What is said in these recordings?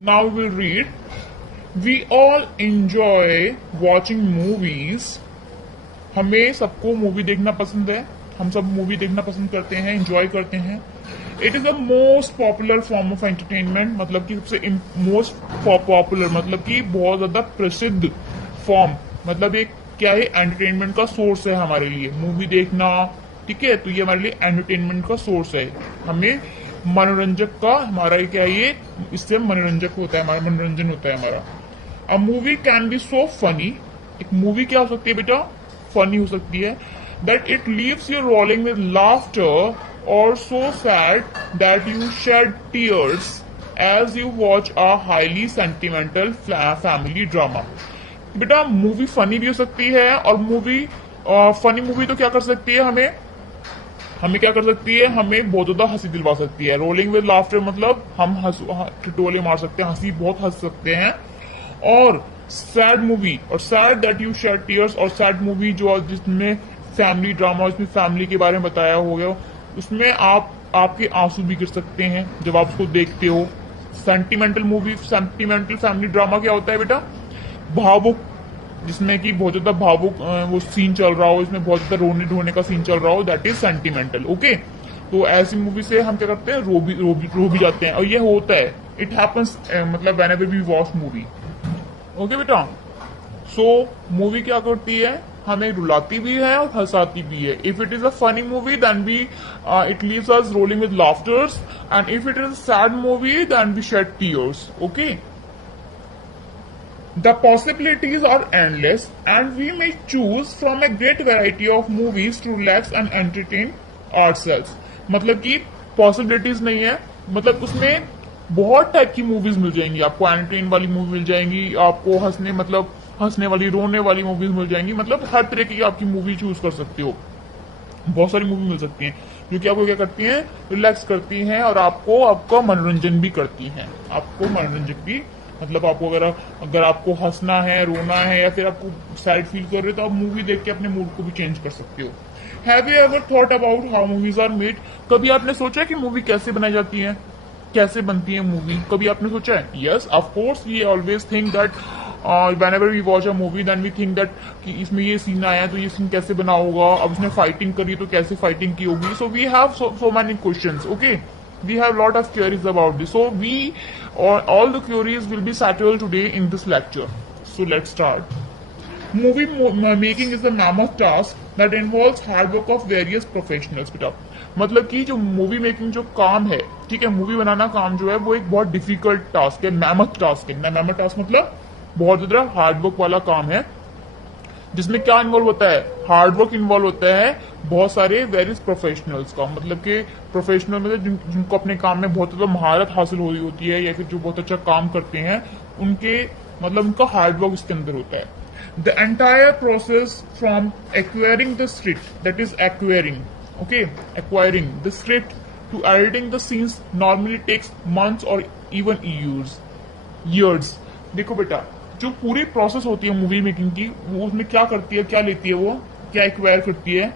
Now we will read. We all enjoy watching movies. हमें सबको movie देखना पसंद है. हम सब मूवी देखना पसंद करते हैं, एंजॉय करते हैं. It is the most popular form of entertainment. मतलब कि सबसे मोस्ट पॉपुलर मतलब कि बहुत ज्यादा प्रसिद्ध फॉर्म. मतलब एक क्या है, एंटरटेनमेंट का सोर्स है हमारे लिए मूवी देखना. ठीक है, तो ये हमारे लिए एंटरटेनमेंट का सोर्स है. हमें मनोरंजक का हमारा क्या है, ये इससे मनोरंजक होता है, हमारा मनोरंजन होता है हमारा. A movie can be so funny. एक मूवी क्या हो सकती है बेटा, फनी हो सकती है. That it leaves you rolling with laughter और so sad that you shed tears as you watch a highly sentimental family drama. बेटा मूवी फनी भी हो सकती है, और मूवी फनी मूवी तो क्या कर सकती है, हमें क्या कर सकती है, हमें बहुत ज्यादा हंसी दिलवा सकती है. रोलिंग विद लाफ्टर मतलब हम ठिठोले मार सकते हैं, हंसी बहुत हंस सकते हैं. और सैड मूवी, और sad that you shed tears, और सैड मूवी जो जिसमें फैमिली ड्रामा, इसमें फैमिली के बारे में बताया हो गया, उसमें आपके आंसू भी गिर सकते हैं जब आप उसको देखते हो. Sentimental movie, sentimental family drama क्या होता है बेटा, भावुक, जिसमें कि बहुत ज्यादा भावुक वो सीन चल रहा हो, इसमें बहुत ज्यादा रोने ढोने का सीन चल रहा हो, दैट इज सेंटिमेंटल. ओके, तो ऐसी मूवी से हम क्या करते हैं, रो भी जाते हैं. और ये होता है, इट हैपन्स मतलब whenever we watch movie. Okay बेटा, सो मूवी क्या करती है, हमें रुलाती भी है और हंसाती भी है. If it is a funny movie then we it leaves us rolling with laughters, and if it is a sad movie then we shed tears. Okay, the possibilities are endless, and we may choose from a great variety of movies to relax and entertain ourselves. मतलब कि possibilities नहीं है, मतलब उसमें बहुत type की movies मिल जाएंगी आपको. एंटरटेन वाली मूवी मिल जाएंगी आपको, हंसने वाली, रोने वाली मूवीज मिल जाएंगी. मतलब हर तरह की आपकी मूवी चूज कर सकते हो. बहुत सारी मूवी मिल सकती हैं जो कि आपको क्या करती हैं, रिलैक्स करती हैं, और आपको आपका मनोरंजन भी करती हैं. आपको मनोरंजक भी मतलब आपको अगर आपको हंसना है, रोना है, या फिर आपको सैड फील कर रहे हो, तो आप मूवी देख के अपने मूड को भी चेंज कर सकते हो. Have you ever thought about how movies are made. कभी आपने सोचा है कि मूवी कैसे बनाई जाती है, कैसे बनती है मूवी, कभी आपने सोचा है? Yes, of course, we always think that whenever we watch a movie then we think that कि इसमें ये सीन आया तो ये सीन कैसे बना होगा, अब उसने फाइटिंग करी तो कैसे फाइटिंग की होगी. So we have so many questions. Okay, we have lot of queries about this, so we all the queries will be settled today in this lecture. So let's start. Movie making is a mammoth task that involves hard work of various professionals. बेटा मतलब कि जो movie making जो काम है, ठीक है, movie बनाना काम जो है वो एक बहुत डिफिकल्ट टास्क है, मैमथ टास्क है. मैमथ टास्क मतलब बहुत ज्यादा हार्डवर्क वाला काम है, जिसमें क्या इन्वॉल्व होता है, हार्डवर्क इन्वॉल्व होता है बहुत सारे वेरियस प्रोफेशनल्स का. मतलब कि प्रोफेशनल मतलब जिनको अपने काम में बहुत ज्यादा महारत हासिल हो रही होती है, या फिर जो बहुत अच्छा काम करते हैं, उनके मतलब उनका हार्डवर्क इसके अंदर होता है. The entire process from acquiring the script, that is acquiring, okay, acquiring the script to editing the scenes normally takes months or even years. देखो बेटा, जो पूरी प्रोसेस होती है मूवी मेकिंग की, वो उसमें क्या करती है, क्या लेती है, वो क्या एक्वायर करती है.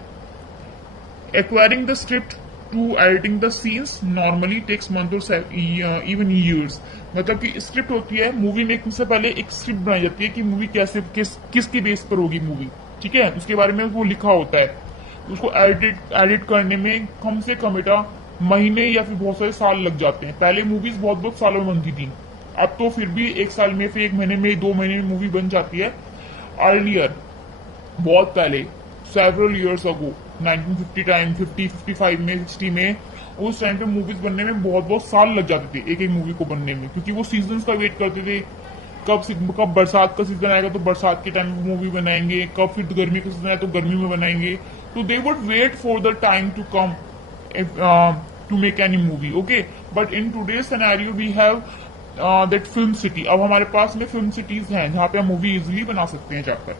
Acquiring the script to editing the scenes normally takes month और इवन ईयर्स. मतलब कि स्क्रिप्ट होती है, मूवी मेकिंग से पहले एक स्क्रिप्ट बनाई जाती है कि मूवी कैसे किसकी बेस पर होगी मूवी. ठीक है, उसके बारे में वो लिखा होता है. उसको एडिट करने में कम से कम बेटा महीने या फिर बहुत सारे साल लग जाते हैं. पहले मूवीज बहुत सालों में बनती थी, अब तो फिर भी एक साल में, फिर एक महीने में, 2 महीने में मूवी बन जाती है. अर्लियर, बहुत पहले, सेवरल इयर्स अगो, 1950 टाइम, 55 में, 60 में, उस टाइम पे मूवीज बनने में बहुत साल लग जाते थे एक मूवी को बनने में, क्योंकि वो सीजन का वेट करते थे. कब बरसात का सीजन आएगा तो बरसात के टाइम में मूवी बनाएंगे, कब फिर गर्मी का सीजन आएगा तो गर्मी में बनाएंगे. तो they would wait for the time to come to make any movie. Okay, but in today's scenario we have that film city. अब हमारे पास में फिल्म सिटीज हैं जहाँ पे हम मूवी इजिली बना सकते हैं जाकर.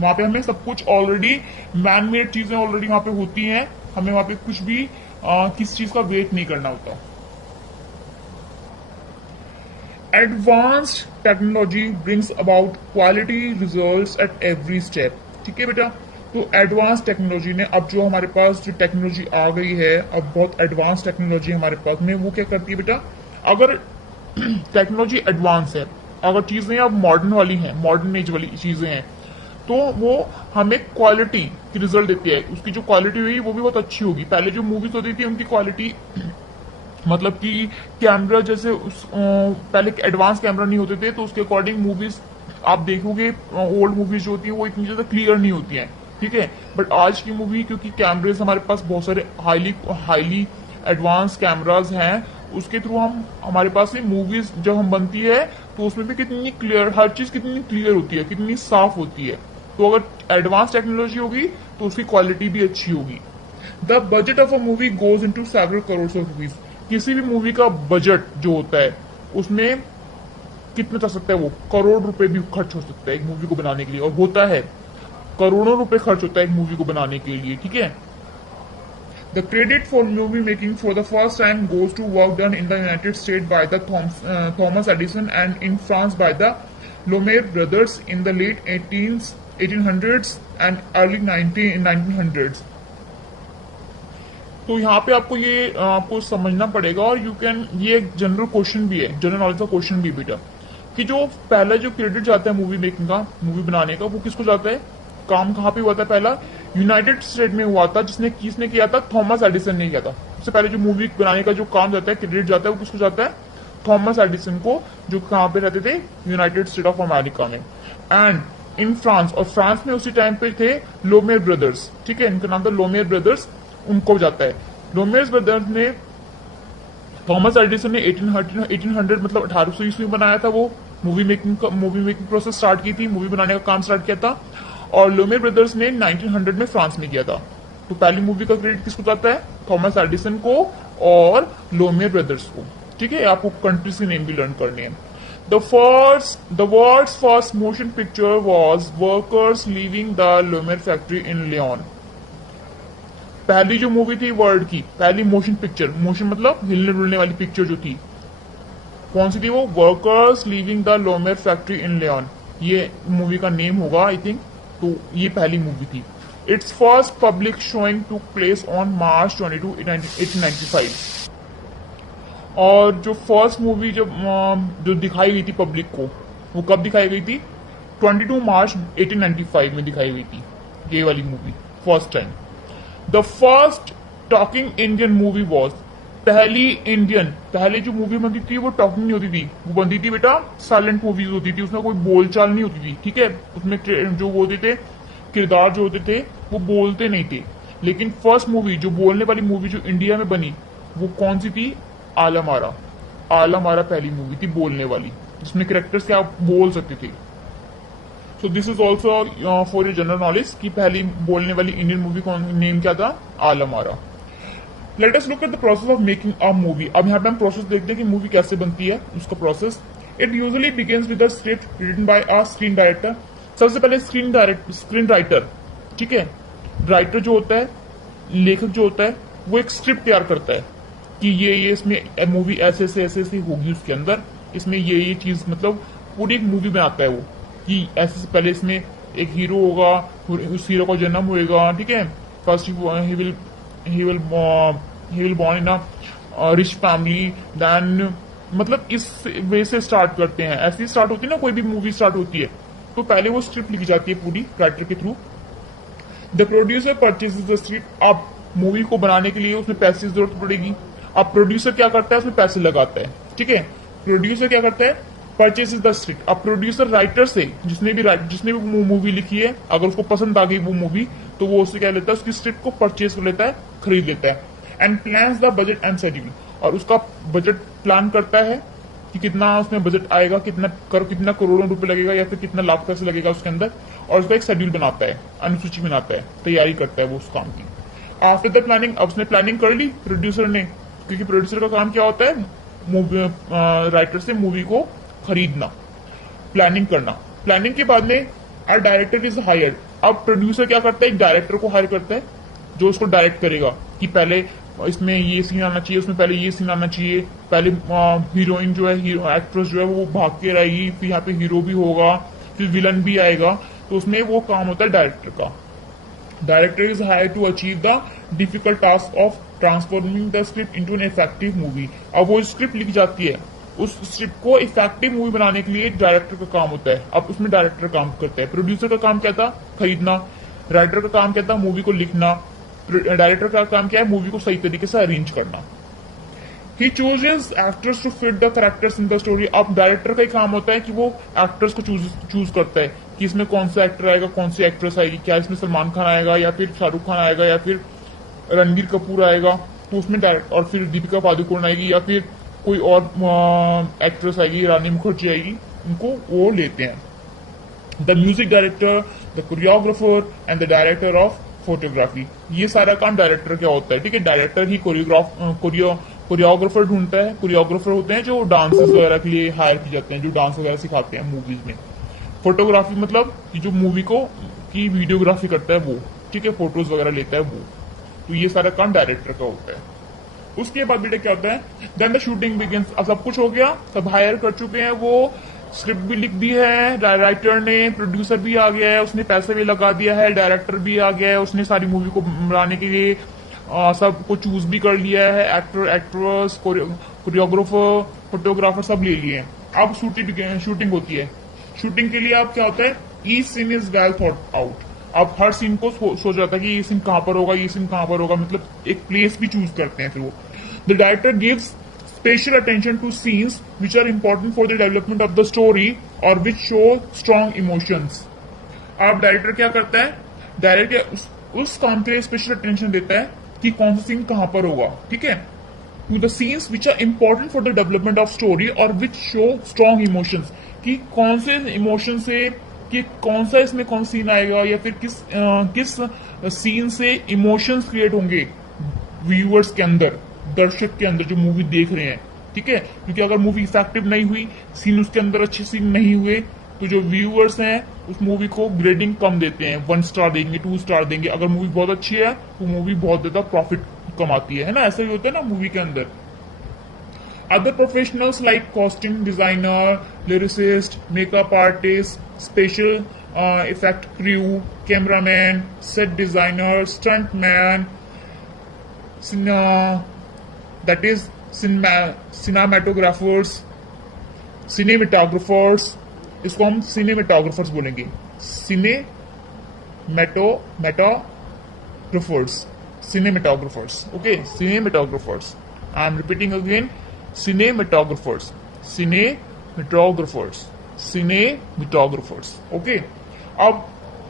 वहां पे हमें सब कुछ ऑलरेडी मैन मेड चीजें ऑलरेडी वहां पे होती हैं, हमें वहां पे कुछ भी किसी चीज का वेट नहीं करना होता. Advanced technology brings about quality results at every step. ठीक है बेटा, तो एडवांस टेक्नोलॉजी ने, अब जो हमारे पास जो टेक्नोलॉजी आ गई है, अब बहुत एडवांस टेक्नोलॉजी हमारे पास में, वो क्या करती है बेटा, अगर टेक्नोलॉजी एडवांस है, अगर चीजें अब मॉडर्न वाली हैं, मॉडर्न एज वाली चीजें हैं, तो वो हमें क्वालिटी की रिजल्ट देती है। उसकी जो क्वालिटी हुई वो भी बहुत अच्छी होगी। पहले जो मूवीज होती थी उनकी क्वालिटी मतलब कि कैमरा जैसे पहले एडवांस कैमरा नहीं होते थे, तो उसके अकॉर्डिंग मूवीज आप देखोगे ओल्ड मूवीज जो होती है वो इतनी ज्यादा क्लियर नहीं होती हैं, ठीक है। बट आज की मूवी क्योंकि कैमरेज हमारे पास बहुत सारे हाईली हाईली एडवांस कैमराज हैं, उसके थ्रू हम हमारे पास में मूवीज जब हम बनती है तो उसमें भी कितनी क्लियर, हर चीज कितनी क्लियर होती है, कितनी साफ होती है। तो अगर एडवांस टेक्नोलॉजी होगी तो उसकी क्वालिटी भी अच्छी होगी। The budget of a movie goes into several crore of rupees. किसी भी मूवी का बजट जो होता है उसमें कितना जा सकता है, वो करोड़ रुपए भी खर्च हो सकता है एक मूवी को बनाने के लिए, और होता है करोड़ों रुपए खर्च होता है एक मूवी को बनाने के लिए, ठीक है। The credit for movie making for the first time goes to work done in the United State by the Thomas Edison and in France by the Lumiere brothers in the late 1800s and early 1900s। तो यहाँ पे आपको ये आपको समझना पड़ेगा, और you can, ये एक जनरल क्वेश्चन भी है, जनरल नॉलेज का क्वेश्चन भी बेटा, कि जो पहला जो क्रेडिट जाता है मूवी मेकिंग का, मूवी बनाने का, वो किसको जाता है, काम कहाँ पे हुआ था, पहला यूनाइटेड स्टेट में हुआ था, जिसने किसने किया था, थॉमस एडिसन ने किया था। सबसे पहले जो मूवी बनाने का जो काम जाता है, क्रेडिट जाता है, वो किसको जाता है, थॉमस एडिसन को, जो कहाँ पे रहते थे, यूनाइटेड स्टेट ऑफ अमेरिका में। एंड इन फ्रांस, और फ्रांस में उसी टाइम पे थे लोमेर ब्रदर्स, ठीक है, इनका नाम था लोमेर ब्रदर्स, उनको जाता है। लोमेर ब्रदर्स ने, थॉमस एडिसन ने 1800 मतलब 1800 ईस्वी में बनाया था, वो मूवी मेकिंग प्रोसेस स्टार्ट की थी, मूवी बनाने का काम स्टार्ट किया था। और लोमेर ब्रदर्स ने 1900 में फ्रांस में किया था। तो पहली मूवी का क्रेडिट किसको जाता है, थॉमस एडिसन को और लोमेर ब्रदर्स को, ठीक है। आपको कंट्रीज के नेम भी लर्न करने हैं। The world's first motion picture was workers leaving the Lumiere factory in Lyon। पहली जो मूवी थी वर्ल्ड की, पहली मोशन पिक्चर, मोशन मतलब हिलने डुलने वाली पिक्चर जो थी, कौन सी थी वो, workers leaving the Lumiere factory in Lyon, ये मूवी का नेम होगा आई थिंक। तो ये पहली मूवी थी। Its first public showing took place on March 22, 1895। और जो फर्स्ट मूवी जो दिखाई गई थी पब्लिक को, वो कब दिखाई गई थी, 22 मार्च 1895 में दिखाई गई थी ये वाली movie first time. The first talking Indian movie was, पहले जो मूवी बनती थी वो टॉकिंग नहीं होती थी, वो बनती थी बेटा साइलेंट मूवीज होती थी, उसमें कोई बोलचाल नहीं होती थी, ठीक है। उसमें जो होते थे किरदार जो होते थे वो बोलते नहीं थे। लेकिन फर्स्ट मूवी जो बोलने वाली मूवी जो इंडिया में बनी वो कौन सी थी, आलम आरा। आलम आरा पहली मूवी थी बोलने वाली, जिसमें कैरेक्टर्स क्या बोल सकते थे। So this is also for your general knowledge कि पहली बोलने वाली इंडियन मूवी का नेम क्या था, Alam Ara. Let us look at the process of making a movie. अब यहाँ पे हम प्रोसेस देखते हैं कि मूवी कैसे बनती है, उसका process. It usually begins with a script written by a screen director. सबसे पहले स्क्रीन राइटर, ठीक है, राइटर जो होता है, लेखक जो होता है, वो एक स्क्रिप्ट तैयार करता है कि ये इसमें मूवी ऐसे ऐसे होगी, उसके अंदर इसमें ये चीज, मतलब पूरी एक मूवी बनाता है वो, कि ऐसे से पहले इसमें एक हीरो होगा, उस हीरो का जन्म होएगा, ठीक है। First he will born in a rich family, then मतलब इस वे से स्टार्ट करते हैं, ऐसी स्टार्ट होती है ना कोई भी मूवी स्टार्ट होती है, तो पहले वो स्क्रिप्ट लिखी जाती है पूरी राइटर के through. The producer purchases the script. अब मूवी को बनाने के लिए उसमें पैसे की जरूरत पड़ेगी। अब प्रोड्यूसर क्या करता है, उसमें पैसे लगाता है, ठीक है। प्रोड्यूसर क्या करता है, परचेजेस द स्क्रिप्ट। अब प्रोड्यूसर राइटर से, जिसने भी मूवी लिखी है, अगर उसको पसंद आ गई वो मूवी, तो वो उससे क्या लेता है, उसकी स्क्रिप्ट को परचेज कर लेता है, खरीद लेता है। And plans the budget and schedule. और उसका बजट प्लान करता है कि कितना उसमें बजट आएगा, कितना करोड़ों रुपए लगेगा या फिर कितना लाख पैसे लगेगा उसके अंदर, और उसका एक शेड्यूल बनाता है, अनुसूची बनाता है, तैयारी करता है वो उस काम की। आफ्टर द प्लानिंग, अब उसने प्लानिंग कर ली प्रोड्यूसर ने, क्योंकि प्रोड्यूसर का काम क्या होता है, राइटर से मूवी को खरीदना, प्लानिंग करना। प्लानिंग के बाद में अ डायरेक्टर इज हायर्ड। अब प्रोड्यूसर क्या करता है, एक डायरेक्टर को हायर करता है जो उसको डायरेक्ट करेगा, कि पहले इसमें ये सीन आना चाहिए, उसमें पहले ये सीन आना चाहिए, पहले हीरोइन जो है, हीरो एक्ट्रेस जो है वो भाग के रहेगी, फिर यहाँ पे हीरो भी होगा, फिर विलन भी आएगा, तो उसमें वो काम होता है डायरेक्टर का। Director is hire to achieve the difficult task of transforming the script into an effective movie. अब वो स्क्रिप्ट लिखी जाती है, उस स्क्रिप्ट को इफेक्टिव मूवी बनाने के लिए डायरेक्टर का काम होता है। अब उसमें डायरेक्टर काम करता है। प्रोड्यूसर का काम क्या था? खरीदना। राइटर का काम क्या था? मूवी को लिखना। डायरेक्टर का काम क्या है? मूवी को सही तरीके से अरेंज करना। He chooses actors to fit the characters in the story. अब डायरेक्टर का ही काम होता है कि वो एक्टर्स को चूज करता है कि इसमें कौन सा एक्टर आएगा, कौन सी एक्ट्रेस आएगी, क्या इसमें सलमान खान आएगा या फिर शाहरुख खान आएगा या फिर रणबीर कपूर आएगा, तो उसमें डायरेक्ट, और फिर दीपिका पादुकोण आएगी या फिर कोई और एक्ट्रेस आएगी, रानी मुखर्जी आएगी, उनको वो लेते हैं। The music director, the choreographer and the director of photography, ये सारा काम डायरेक्टर क्या होता है। ठीक है, डायरेक्टर ही कोरियोग्राफर ढूंढता है। कोरियोग्राफर होते हैं जो डांसेस वगैरह के लिए हायर किए जाते हैं, जो डांस वगैरह सिखाते हैं मूवीज में। फोटोग्राफी मतलब कि जो मूवी को की वीडियोग्राफी करता है वो, ठीक है, फोटोज वगैरह लेता है वो। तो ये सारा काम डायरेक्टर का होता है। उसके बाद बेटा क्या होता है? Then the shooting begins. अब सब कुछ हो गया, सब हायर कर चुके हैं, वो स्क्रिप्ट भी लिख दी है राइटर ने, प्रोड्यूसर भी आ गया है, उसने पैसे भी लगा दिया है, डायरेक्टर भी आ गया है, उसने सारी मूवी को बनाने के लिए सबको चूज भी कर लिया है, एक्टर, एक्ट्रेस, कोरियोग्राफर, फोटोग्राफर सब ले लिए हैं। अब शूटिंग होती है। शूटिंग के लिए अब क्या होता है? Each scene is well thought out. अब हर सीन को सोच रहा था कि ये सीन कहां पर होगा, ये सीन कहां पर होगा, मतलब एक प्लेस भी चूज करते हैं फिर वो। The director gives special attention to scenes which are important for the development of the story or which show strong emotions. अब डायरेक्टर क्या करता है? डायरेक्टर उस काम के लिए स्पेशल अटेंशन देता है कि कौन सा सीन कहां पर होगा, ठीक है, to the scenes which are important for the development of story और विच शो स्ट्रॉन्ग इमोशंस, कि कौन से इमोशन से, कि कौन सा इसमें कौन सीन आएगा या फिर किस सीन से इमोशंस क्रिएट होंगे व्यूअर्स के अंदर, दर्शक के अंदर जो मूवी देख रहे हैं। ठीक है, क्योंकि अगर मूवी इफेक्टिव नहीं हुई, सीन उसके अंदर अच्छे सीन नहीं हुए, तो जो व्यूअर्स हैं उस मूवी को ग्रेडिंग कम देते हैं, 1 स्टार देंगे, 2 स्टार देंगे। अगर मूवी बहुत अच्छी है तो मूवी बहुत ज्यादा प्रॉफिट कमाती है ना, ऐसा ही होता है ना मूवी के अंदर। Other professionals like costume designer, lyricist, makeup artist, special effect crew, cameraman, set designer, stuntman, that is cinematographers, cinematographers, इसको हम cinematographers बोलेंगे, cinematographers, okay, cinematographers, I am repeating again, cinematographers, okay. अब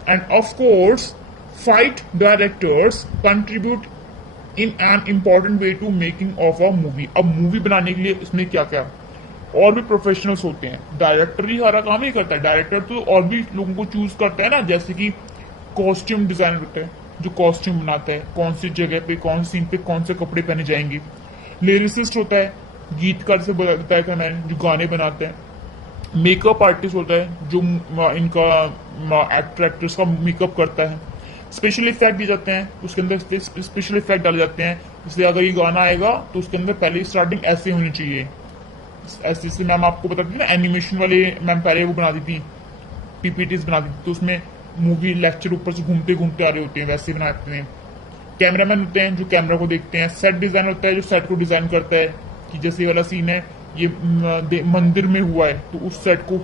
and of course fight directors contribute in an important way to making of a movie. अब movie बनाने के लिए इसमें क्या क्या और भी प्रोफेशनल्स होते हैं, डायरेक्टर ही सारा काम ही करता है। डायरेक्टर तो और भी लोगों को चूज करता है ना, जैसे कि कॉस्ट्यूम डिजाइनर होता है जो कॉस्ट्यूम बनाता है, कौन सी जगह पे, कौन सीन पे कौन से कपड़े पहने जाएंगे। लिरिसिस्ट होता है, गीतकार से बताया था मैंने, जो गाने बनाते हैं। मेकअप आर्टिस्ट होता है जो इनका एक्टर एक्ट्रेस का मेकअप करता है। स्पेशल इफेक्ट दिए जाते हैं, उसके अंदर स्पेशल इफेक्ट डाले जाते हैं, इसलिए अगर ये गाना आएगा तो उसके अंदर पहले स्टार्टिंग ऐसे होनी चाहिए, ऐसे जैसे मैम आपको बताती थी ना, एनिमेशन वाले मैम पहले वो बना दी थी, पीपीटीज बना दी थी, तो उसमें मूवी लेक्चर ऊपर से घूमते घूमते आ रहे होते हैं, वैसे बनाते हैं। कैमरामैन होते हैं जो कैमरा को देखते हैं। सेट डिजाइन होता है जो सेट को डिजाइन करता है, कि जैसे वाला सीन है ये मंदिर में हुआ है तो उस सेट को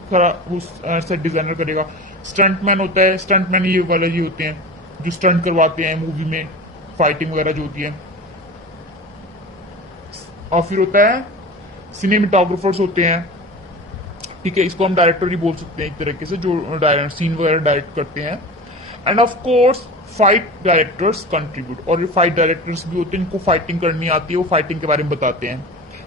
उस सेट डिजाइनर करेगा। स्टंटमैन होता है, स्टंटमैन ये वाले ये होते हैं जो स्टंट करवाते हैं मूवी में, फाइटिंग वगैरह जो होती है। और फिर होता है सिनेमेटोग्राफर्स होते हैं, ठीक है, इसको हम डायरेक्टर ही बोल सकते हैं एक तरीके से, जो सीन वगैरह डायरेक्ट करते हैं। End of course fight directors contribute, और फाइट डायरेक्टर्स भी होते हैं, इनको फाइटिंग करनी आती है, वो फाइटिंग के बारे में बताते हैं।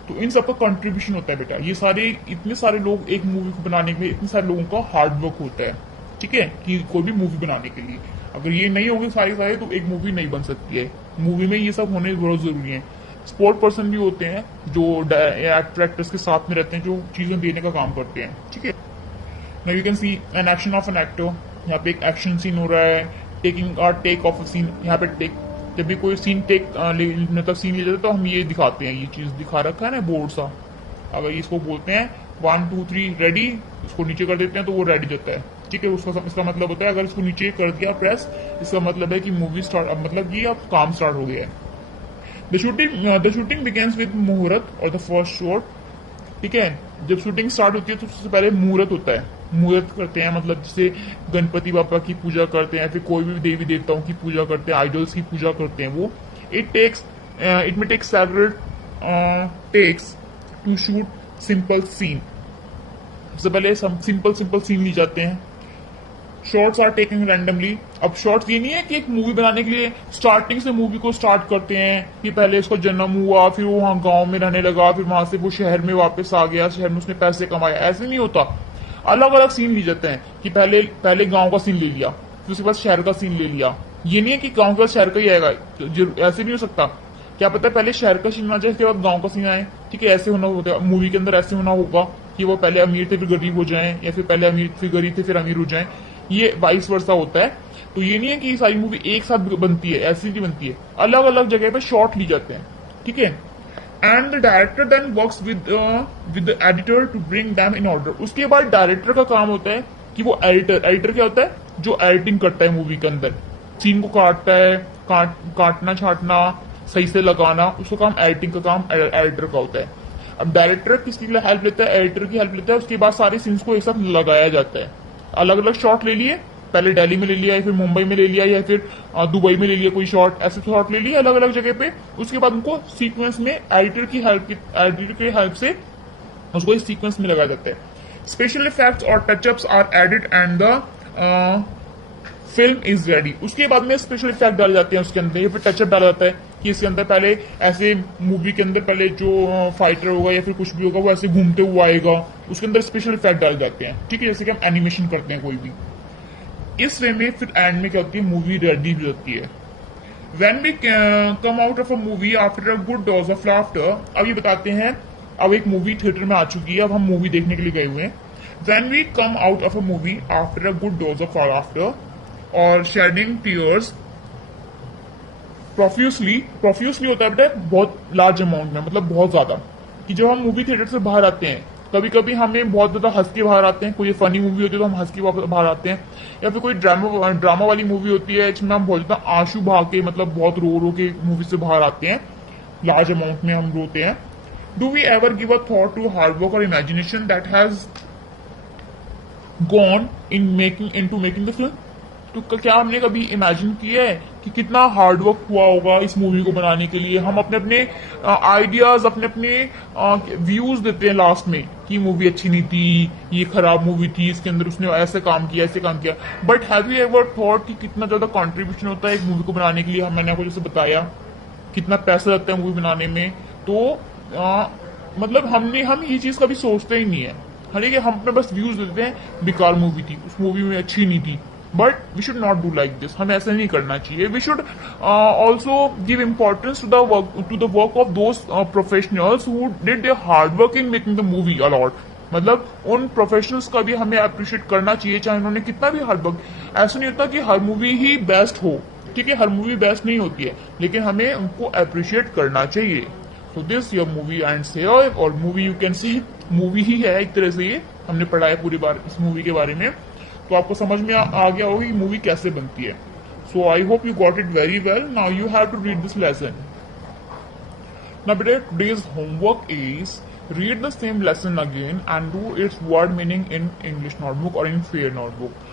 तो इन सबका कंट्रीब्यूशन होता है बेटा। ये सारे इतने सारे लोग एक मूवी को बनाने में, इतने सारे लोगों का हार्ड वर्क होता है, ठीक है, कि कोई भी मूवी बनाने के लिए अगर ये नहीं होंगे सारे तो एक मूवी नहीं बन सकती है। मूवी में ये सब होने बहुत जरूरी है। स्पोर्ट पर्सन भी होते हैं जो एक्टर एक्ट्रेस के साथ में रहते हैं, जो चीजें देने का काम करते हैं, ठीक है। Now you can see an action of an actor. यहाँ पे एक एक्शन सीन हो रहा है, टेकिंग टेक ऑफ सीन। यहाँ पे टेक, जब भी कोई सीन मतलब सीन ले जाता है तो हम ये दिखाते हैं, ये चीज दिखा रखा है ना बोर्ड सा, अगर इसको बोलते हैं 1 2 3 रेडी, इसको नीचे कर देते हैं तो वो रेडी जाता है, ठीक है। इसका मतलब होता है अगर इसको नीचे कर दिया प्रेस, इसका मतलब है कि मूवी स्टार्ट, मतलब ये अब काम स्टार्ट हो गया है। द शूटिंग बिगेन्स विद मुहूर्त और द फर्स्ट शॉट ठीक है। जब शूटिंग स्टार्ट होती है तो सबसे पहले मुहूर्त होता है, मुहूर्त करते हैं, मतलब जैसे गणपति बापा की पूजा करते हैं, फिर कोई भी देवी देवताओं की पूजा करते हैं, आइडल्स की पूजा करते हैं वो। इट में take several takes to shoot simple scene. सबसे पहले सिंपल सिंपल सीन ली जाते हैं। Shots are taking randomly. अब शॉर्ट्स ये नहीं है कि एक मूवी बनाने के लिए स्टार्टिंग से मूवी को स्टार्ट करते हैं कि पहले उसका जन्म हुआ, फिर वो वहां गांव में रहने लगा, फिर वहां से वो शहर में वापस आ गया, शहर में उसने पैसे कमाए, ऐसे नहीं होता। अलग अलग सीन लिए जाते हैं कि पहले पहले गांव का सीन ले लिया, फिर उसके बाद शहर का सीन ले लिया। ये नहीं है कि गांव का शहर का ही आएगा, ऐसे नहीं हो सकता। क्या पता पहले शहर का सीन आ जाए, उसके बाद गांव का सीन आए। ठीक है, ऐसे होना होगा मूवी के अंदर, ऐसे होना होगा कि वो पहले अमीर थे फिर गरीब हो जाएं, या फिर पहले अमीर फिर गरीब थे फिर अमीर हो जाएं। ये वाइस वर्सा होता है। तो ये नहीं है कि सारी मूवी एक साथ बनती है, ऐसी नहीं बनती है, अलग अलग जगह पे शॉर्ट ली जाते हैं। ठीक है। And the director then works with the editor to bring them in order. उसके बाद डायरेक्टर का काम होता है कि वो एडिटर क्या होता है, जो एडिटिंग करता है मूवी के अंदर, सीन को काटता है, काटना छाटना सही से लगाना, उसका काम एडिटिंग का काम एडिटर का होता है। अब डायरेक्टर किसकी हेल्प लेता है, एडिटर की हेल्प लेता है। उसके बाद सारे सीन्स को एक साथ लगाया जाता है। अलग अलग शॉट ले लिए, पहले दिल्ली में ले लिया, या फिर मुंबई में ले लिया, या फिर दुबई में ले लिया, कोई शॉट, ऐसे शॉट ले लिया अलग अलग जगह पे। उसके बाद उनको सीक्वेंस में एडिटर की हेल्प से उसको इस सीक्वेंस में लगाया जाता है। स्पेशल इफेक्ट्स और touch ups are added and the film is ready. उसके बाद में स्पेशल इफेक्ट डाले जाते हैं उसके अंदर, या फिर टचअप डाला जाता है कि इसके अंदर पहले ऐसे मूवी के अंदर पहले जो फाइटर होगा या फिर कुछ भी होगा वो ऐसे घूमते हुआ आएगा, उसके अंदर स्पेशल इफेक्ट डाले जाते हैं। ठीक है, जैसे कि हम एनिमेशन करते हैं कोई भी। इस वे में फिर एंड में क्या होती है, मूवी रेडी भी होती है। When we come out of a movie after a good dose of laughter, अब ये बताते हैं, अब एक मूवी थिएटर में आ चुकी है, अब हम मूवी देखने के लिए गए हुए हैं। When we come out of a movie after a good dose of laughter और shedding tears प्रोफ्यूसली होता है बेटा, बहुत लार्ज अमाउंट में, मतलब बहुत ज्यादा। कि जब हम मूवी थिएटर से बाहर आते हैं, कभी कभी हमें बहुत ज्यादा हंस के बाहर आते हैं, कोई फनी मूवी होती है तो हम हंस के बाहर आते हैं, या फिर कोई ड्रामा वाली मूवी होती है जिसमें हम बहुत ज्यादा आंसू बहा के, मतलब बहुत रो के मूवी से बाहर आते हैं, लार्ज अमाउंट में हम रोते हैं। Do we ever give a thought to hard work और imagination that has gone into making the film? तो क्या हमने कभी इमेजिन किया है कि कितना हार्ड वर्क हुआ होगा इस मूवी को बनाने के लिए? हम अपने अपने आइडियाज, अपने अपने व्यूज देते हैं लास्ट में कि मूवी अच्छी नहीं थी, ये खराब मूवी थी, इसके अंदर उसने ऐसे काम किया, ऐसे काम किया। But have you ever thought कि कितना ज्यादा कंट्रीब्यूशन होता है एक मूवी को बनाने के लिए? मैंने आपको जैसे बताया कितना पैसा लगता है मूवी बनाने में। तो मतलब हम ये चीज कभी सोचते ही नहीं है। हालांकि हम अपने बस व्यूज देते हैं, बेकार मूवी थी, उस मूवी में अच्छी नहीं थी। But we should not do like this, हमें ऐसा नहीं करना चाहिए। We should also give importance to the work of those professionals who did their hard work in making the movie a lot. मतलब उन प्रोफेशनल्स का भी हमें अप्रिशिएट करना चाहिए, चाहे उन्होंने कितना भी हार्ड वर्क। ऐसा नहीं होता कि हर मूवी ही बेस्ट हो, ठीक है, हर मूवी बेस्ट नहीं होती है, लेकिन हमें उनको अप्रिशिएट करना चाहिए। So this your movie ends here, और movie you can see movie ही है एक तरह से। ये हमने पढ़ा है पूरी बार इस मूवी के बारे में, तो आपको समझ में आ गया होगा कि मूवी कैसे बनती है। So I hope you got it very well. Now you have to read this lesson. Now बेटा, today's homework is read the same lesson again and do its word meaning in English notebook or in Fair notebook.